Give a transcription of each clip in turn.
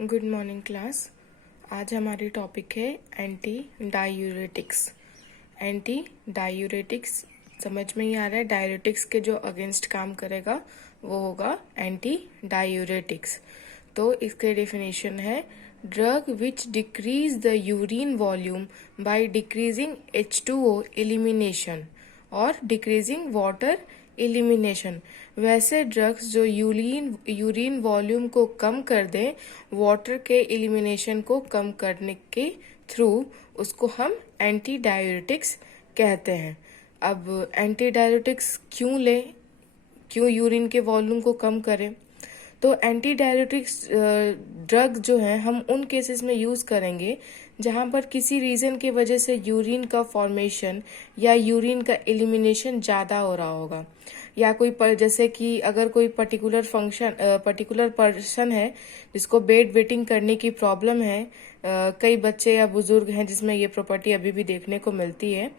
Good morning class. आज हमारी topic है एंटी डायूरेटिक्स। एंटी डायूरेटिक्स समझ में ही आ रहा है, डायूरेटिक्स के जो अगेंस्ट काम करेगा वो होगा एंटी डायूरेटिक्स। तो इसके डेफिनेशन है drug which decrease the urine volume by decreasing H2O elimination और डिक्रीजिंग वाटर एलिमिनेशन। वैसे ड्रग्स जो यूरिन वॉल्यूम को कम कर दें वाटर के एलिमिनेशन को कम करने के थ्रू, उसको हम एंटी डायूरेटिक्स कहते हैं। अब एंटी डायूरेटिक्स क्यों लें, क्यों यूरिन के वॉल्यूम को कम करें? तो एंटी डायूरेटिक्स ड्रग जो है हम उन केसेस में यूज़ करेंगे जहाँ पर किसी रीज़न की वजह से यूरिन का फॉर्मेशन या यूरिन का एलिमिनेशन ज़्यादा हो रहा होगा, या जैसे कि अगर कोई पर्टिकुलर पर्सन है जिसको बेड वेटिंग करने की प्रॉब्लम है, कई बच्चे या बुजुर्ग हैं जिसमें ये प्रॉपर्टी अभी भी देखने को मिलती है,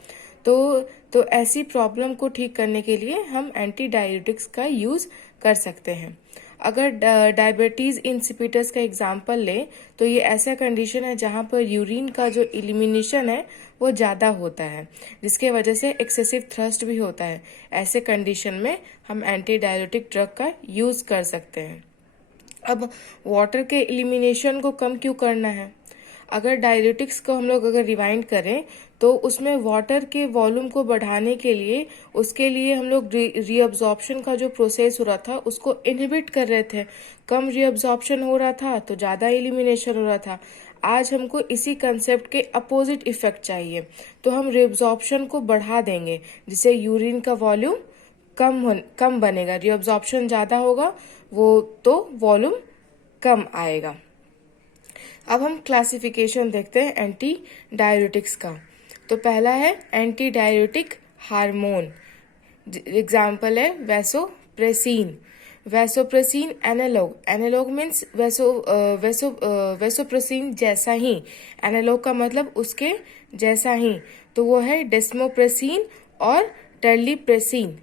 तो ऐसी प्रॉब्लम को ठीक करने के लिए हम एंटी डायूरेटिक्स का यूज़ कर सकते हैं। अगर डायबिटीज़ इंसिपिटस का एग्जाम्पल लें तो ये ऐसा कंडीशन है जहाँ पर यूरिन का जो एलिमिनेशन है वो ज़्यादा होता है, जिसके वजह से एक्सेसिव थ्रस्ट भी होता है। ऐसे कंडीशन में हम एंटी डायूरेटिक ड्रग का यूज़ कर सकते हैं। अब वाटर के एलिमिनेशन को कम क्यों करना है? अगर डायूरेटिक्स को हम लोग अगर रिवाइंड करें तो उसमें वाटर के वॉल्यूम को बढ़ाने के लिए उसके लिए हम लोग रीअब्जॉर्प्शन का जो प्रोसेस हो रहा था उसको इनहिबिट कर रहे थे। कम रीअब्जॉर्प्शन हो रहा था तो ज़्यादा एलिमिनेशन हो रहा था। आज हमको इसी कंसेप्ट के अपोजिट इफेक्ट चाहिए, तो हम रीअब्जॉर्प्शन को बढ़ा देंगे जिससे यूरिन का वॉल्यूम कम बनेगा। रीअब्जॉर्प्शन ज़्यादा होगा वो तो वॉल्यूम कम आएगा। अब हम क्लासिफिकेशन देखते हैं एंटी डायूरेटिक्स का। तो पहला है एंटी डायूरेटिक हार्मोन। एग्जाम्पल है vasopressin. Vasopressin analog means vasopressin जैसा ही, एनालॉग का मतलब उसके जैसा ही, तो वो है डेस्मोप्रेसिन और टर्लीप्रेसिन।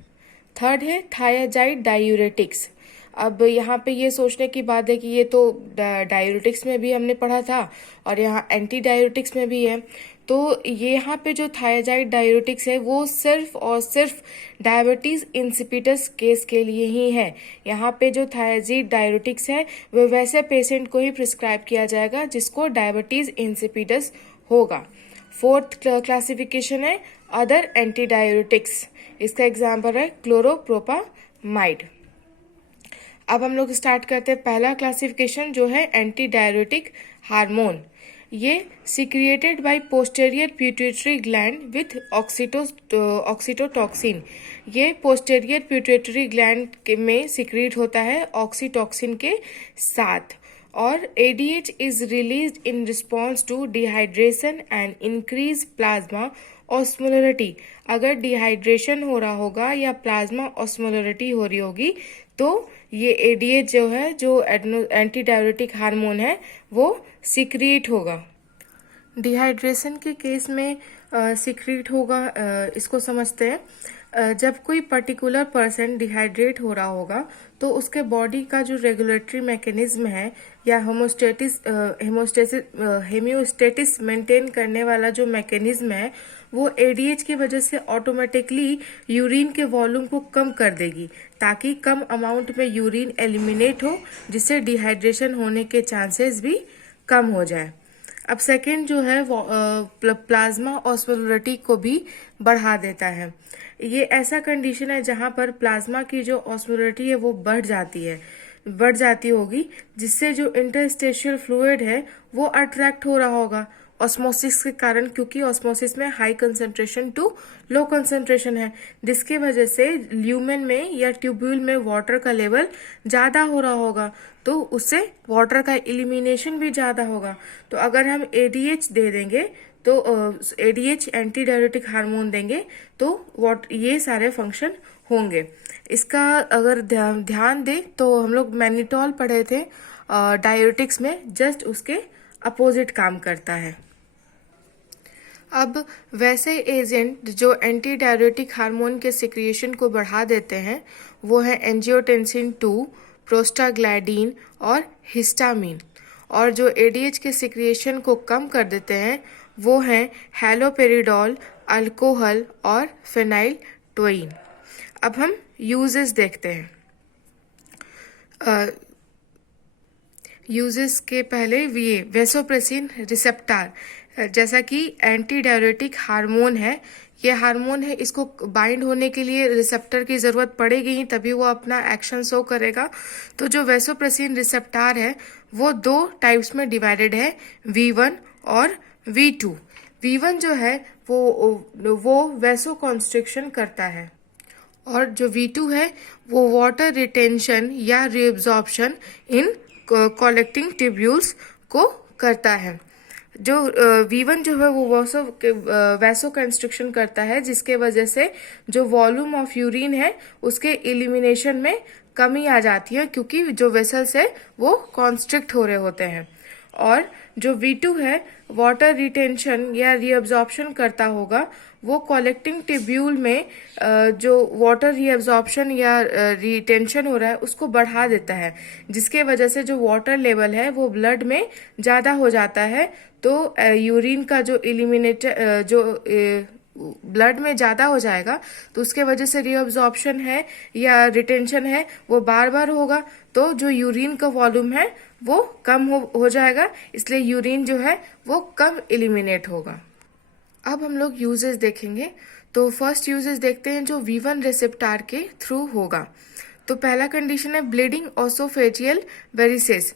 थर्ड है थायाजाइड डायूरेटिक्स। अब यहाँ पे ये सोचने की बात है कि ये तो डायूरेटिक्स में भी हमने पढ़ा था और यहाँ एंटी डायूरेटिक्स में भी है। तो ये यहाँ पे जो थायाजाइड डायूरेटिक्स है वो सिर्फ और सिर्फ डायबिटीज इंसिपिटस केस के लिए ही है। यहाँ पे जो थायाजाइड डायूरेटिक्स है वो वैसे पेशेंट को ही प्रिस्क्राइब किया जाएगा जिसको डायबिटीज इंसिपिटस होगा। फोर्थ क्लासिफिकेशन है अदर एंटी डायूरेटिक्स। इसका एग्जाम्पल है क्लोरोप्रोपामाइड। अब हम लोग स्टार्ट करते हैं पहला क्लासिफिकेशन जो है एंटी डायूरेटिक हार्मोन। ये secreted by posterior pituitary gland with oxytocin. ये पोस्टेरियर पिट्यूटरी ग्लैंड में सिक्रीट होता है ऑक्सीटॉक्सिन के साथ। और ADH is released in response to dehydration and increase plasma osmolarity. अगर डिहाइड्रेशन हो रहा होगा या प्लाज्मा ऑस्मोलरिटी हो रही होगी तो ये ADH जो है, जो एंटी डायूरेटिक हार्मोन है, वो सिक्रीट होगा। डिहाइड्रेशन के केस में सिक्रीट होगा, इसको समझते हैं। जब कोई पर्टिकुलर पर्सन डिहाइड्रेट हो रहा होगा तो उसके बॉडी का जो रेगुलेटरी मैकेनिज्म है या हेमियोस्टेटिस मेंटेन करने वाला जो मैकेनिज्म है वो ADH की वजह से ऑटोमेटिकली यूरिन के वॉल्यूम को कम कर देगी ताकि कम अमाउंट में यूरिन एलिमिनेट हो, जिससे डिहाइड्रेशन होने के चांसेस भी कम हो जाए। अब सेकेंड जो है वो प्लाज्मा ऑस्मोलरिटी को भी बढ़ा देता है। ये ऐसा कंडीशन है जहाँ पर प्लाज्मा की जो ऑस्मोलरिटी है वो बढ़ जाती होगी, जिससे जो इंटरस्टेशियल फ्लूइड है वो अट्रैक्ट हो रहा होगा ऑस्मोसिस के कारण, क्योंकि ऑस्मोसिस में high concentration to low concentration है, जिसकी वजह से ल्यूमेन में या ट्यूब्यूल में वाटर का लेवल ज़्यादा हो रहा होगा, तो उससे वाटर का एलिमिनेशन भी ज़्यादा होगा। तो अगर हम ADH दे देंगे तो ADH एंटी डायूरेटिक हार्मोन देंगे तो ये सारे फंक्शन होंगे। इसका अगर ध्यान दें तो हम लोग मैनिटॉल पढ़े थे डायूरेटिक्स में, जस्ट उसके अपोजिट काम करता है। अब वैसे एजेंट जो एंटी डायूरेटिक हार्मोन के सिक्रिएशन को बढ़ा देते हैं वो है एंजियोटेंसिन 2, प्रोस्टाग्लैंडिन और हिस्टामिन। और जो एडीएच के सिक्रिएशन को कम कर देते हैं वो हैं हैलोपेरिडोल, अल्कोहल और फेनाइल टोइन। अब हम यूजेस देखते हैं। यूजेस के पहले ये वेसोप्रेसिन रिसेप्टर, जैसा कि एंटी डायरेटिक हार्मोन है, ये हार्मोन है, इसको बाइंड होने के लिए रिसेप्टर की ज़रूरत पड़ेगी ही, तभी वो अपना एक्शन शो करेगा। तो जो वेसोप्रेसिन रिसेप्टर है वो 2 टाइप्स में डिवाइडेड है, V1 और V2। V1 जो है वो वेसो कॉन्स्ट्रिक्शन करता है और जो V2 है वो वाटर रिटेंशन या रीअब्जॉर्प्शन इन कलेक्टिंग ट्यूब्यूल्स को करता है। जो V1 जो है वो वैसो कंस्ट्रक्शन करता है, जिसके वजह से जो वॉल्यूम ऑफ यूरिन है उसके एलिमिनेशन में कमी आ जाती है, क्योंकि जो वेसल्स है वो कॉन्स्ट्रिक्ट हो रहे होते हैं। और जो V2 है वाटर रिटेंशन या रीअब्जॉर्प्शन करता होगा, वो कलेक्टिंग ट्यूब्यूल में जो वाटर रीअब्जॉर्प्शन या रिटेंशन हो रहा है उसको बढ़ा देता है, जिसके वजह से जो वाटर लेवल है वो ब्लड में ज़्यादा हो जाता है। तो यूरिन का जो ब्लड में ज़्यादा हो जाएगा, तो उसके वजह से रीअब्जॉर्प्शन है या रिटेंशन है वो बार बार होगा, तो जो यूरिन का वॉल्यूम है वो कम हो जाएगा, इसलिए यूरिन जो है वो कम एलिमिनेट होगा। अब हम लोग यूजेस देखेंगे। तो फर्स्ट यूजेस देखते हैं जो V1 रिसेप्टर के थ्रू होगा। तो पहला कंडीशन है ब्लीडिंग ओसोफेजियल वेरिसेस।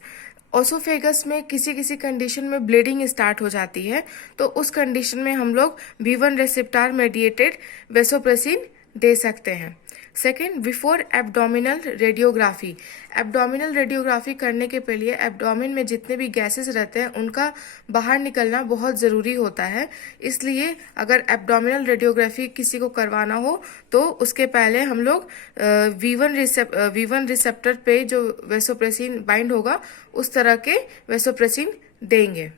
ओसोफेगस में किसी किसी कंडीशन में ब्लीडिंग स्टार्ट हो जाती है, तो उस कंडीशन में हम लोग V1 रिसेप्टर मेडिएटेड वेसोप्रेसिन दे सकते हैं। Second, before abdominal radiography. Abdominal radiography करने के पहले एब्डोमिन में जितने भी गैसेस रहते हैं उनका बाहर निकलना बहुत ज़रूरी होता है, इसलिए अगर एब्डोमिनल रेडियोग्राफी किसी को करवाना हो तो उसके पहले हम लोग V1 रिसेप्टर पे जो वेसोप्रेसिन बाइंड होगा उस तरह के वेसोप्रेसिन देंगे।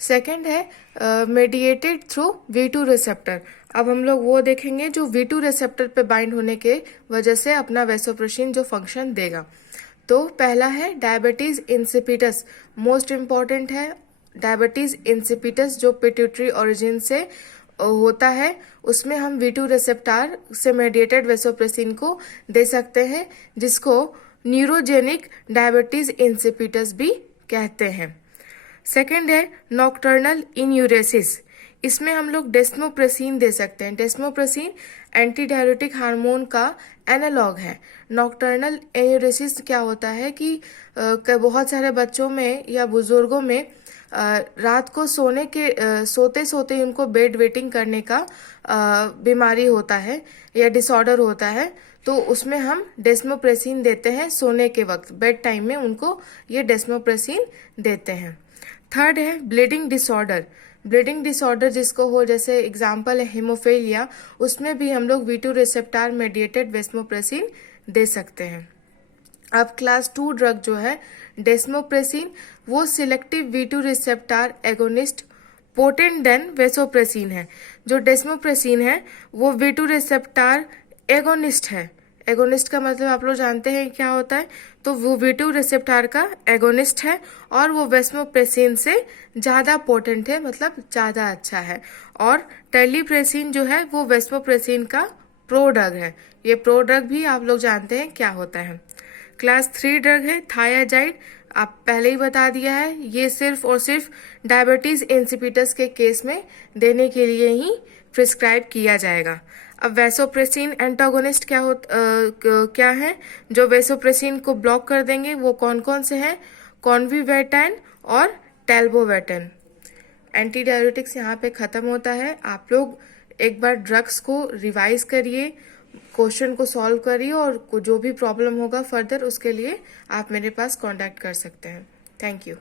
सेकेंड है मेडिएटेड थ्रू V2 रिसेप्टर। अब हम लोग वो देखेंगे जो V2 रिसेप्टर पे बाइंड होने के वजह से अपना वेसोप्रेसिन जो फंक्शन देगा। तो पहला है डायबिटीज इंसिपिटस, मोस्ट इम्पॉर्टेंट है। डायबिटीज इंसिपिटस जो पिट्यूटरी ओरिजिन से होता है, उसमें हम V2 रिसेप्टर से मेडिएटेड वेसोप्रेसिन को दे सकते हैं, जिसको न्यूरोजेनिक डायबिटीज इंसिपिटस भी कहते हैं। सेकेंड है नॉक्टर्नल इन्यूरेसिस। इसमें हम लोग डेस्मोप्रेसिन दे सकते हैं। डेस्मोप्रेसिन एंटी डायरेटिक हार्मोन का एनालॉग है। नॉक्टर्नल इन्यूरेसिस क्या होता है कि बहुत सारे बच्चों में या बुजुर्गों में रात को सोते सोते उनको बेड वेटिंग करने का बीमारी होता है या डिसऑर्डर होता है, तो उसमें हम डेस्मोप्रेसिन देते हैं सोने के वक्त, बेड टाइम में उनको ये डेस्मोप्रेसिन देते हैं। थर्ड है ब्लीडिंग डिसऑर्डर। ब्लीडिंग डिसऑर्डर जिसको हो, जैसे एग्जांपल है हेमोफीलिया, उसमें भी हम लोग V2 रिसेप्टर मेडिएटेड वेस्मोप्रेसिन दे सकते हैं। अब क्लास 2 ड्रग जो है डेस्मोप्रेसिन, वो selective V2 receptor agonist potent then vasopressin है। जो डेस्मोप्रेसिन है वो V2 रिसेप्टर एगोनिस्ट है। एगोनिस्ट का मतलब आप लोग जानते हैं क्या होता है, तो वो V2 रिसेप्टर का एगोनिस्ट है और वो वेस्मोप्रेसिन से ज़्यादा पोटेंट है, मतलब ज़्यादा अच्छा है। और टेलीप्रेसिन जो है वो वेस्मोप्रेसिन का प्रोड्रग है। ये प्रोड्रग भी आप लोग जानते हैं क्या होता है। क्लास 3 ड्रग है थायाजाइड, आप पहले ही बता दिया है, ये सिर्फ और सिर्फ डायबिटीज इंसिपिटस के केस में देने के लिए ही प्रिस्क्राइब किया जाएगा। अब वेसोप्रेसिन एंटागोनिस्ट क्या है जो वेसोप्रेसिन को ब्लॉक कर देंगे, वो कौन कौन से हैं? कॉन्विवेटाइन और टेल्बोवेटन। एंटी डायरेटिक्स यहाँ पे खत्म होता है। आप लोग एक बार ड्रग्स को रिवाइज करिए, क्वेश्चन को सॉल्व करिए, और जो भी प्रॉब्लम होगा फर्दर उसके लिए आप मेरे पास कांटेक्ट कर सकते हैं। Thank you.